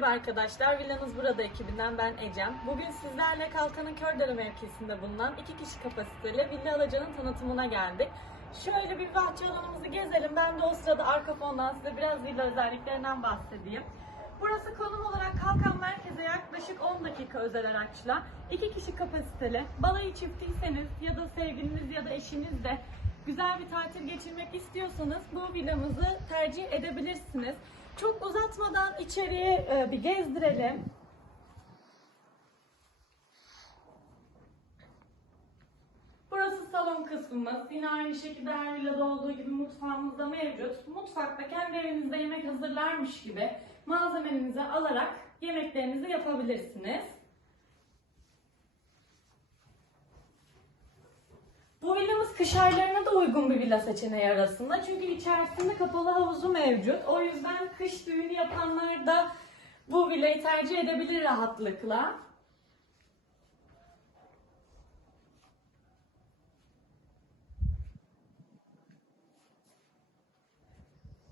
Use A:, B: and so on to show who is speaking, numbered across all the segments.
A: Merhaba arkadaşlar, Villanız Burada ekibinden ben Ecem. Bugün sizlerle Kalkan'ın Kördere mevkisinde bulunan iki kişi kapasiteli Villa Alaca'nın tanıtımına geldik. Şöyle bir bahçe alanımızı gezelim. Ben de o sırada arka fondan size biraz villa özelliklerinden bahsedeyim. Burası konum olarak Kalkan merkeze yaklaşık 10 dakika özel araçla. iki kişi kapasiteli. Balayı çiftiyseniz ya da sevgiliniz ya da eşiniz de güzel bir tatil geçirmek istiyorsanız bu villamızı tercih edebilirsiniz. Çok uzatmadan içeriye e, bir gezdirelim. Burası salon kısmımız. Yine aynı şekilde her villada olduğu gibi mutfağımız da mevcut. Mutfakta kendi evinizde yemek hazırlarmış gibi malzemelerinizi alarak yemeklerinizi yapabilirsiniz. Bu villamız kış aylarına da uygun bir villa seçeneği arasında. Çünkü içerisinde kapalı havuzu mevcut. O yüzden kış düğünü yapanlar da bu villayı tercih edebilir rahatlıkla.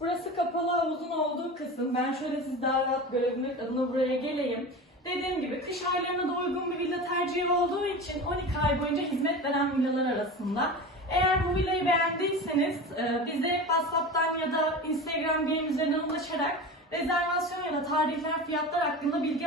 A: Burası kapalı havuzun olduğu kısım. Ben şöyle siz daha rahat görebilmek adına buraya geleyim. Dediğim gibi kış aylarına da uygun bir villa tercihi olduğu için 12 ay boyunca hizmet veren villalar arasında. Eğer bu villayı beğendiyseniz e, bize WhatsApp'tan ya da Instagram DM üzerinden ulaşarak rezervasyon ya da tarihler, fiyatlar hakkında bilgi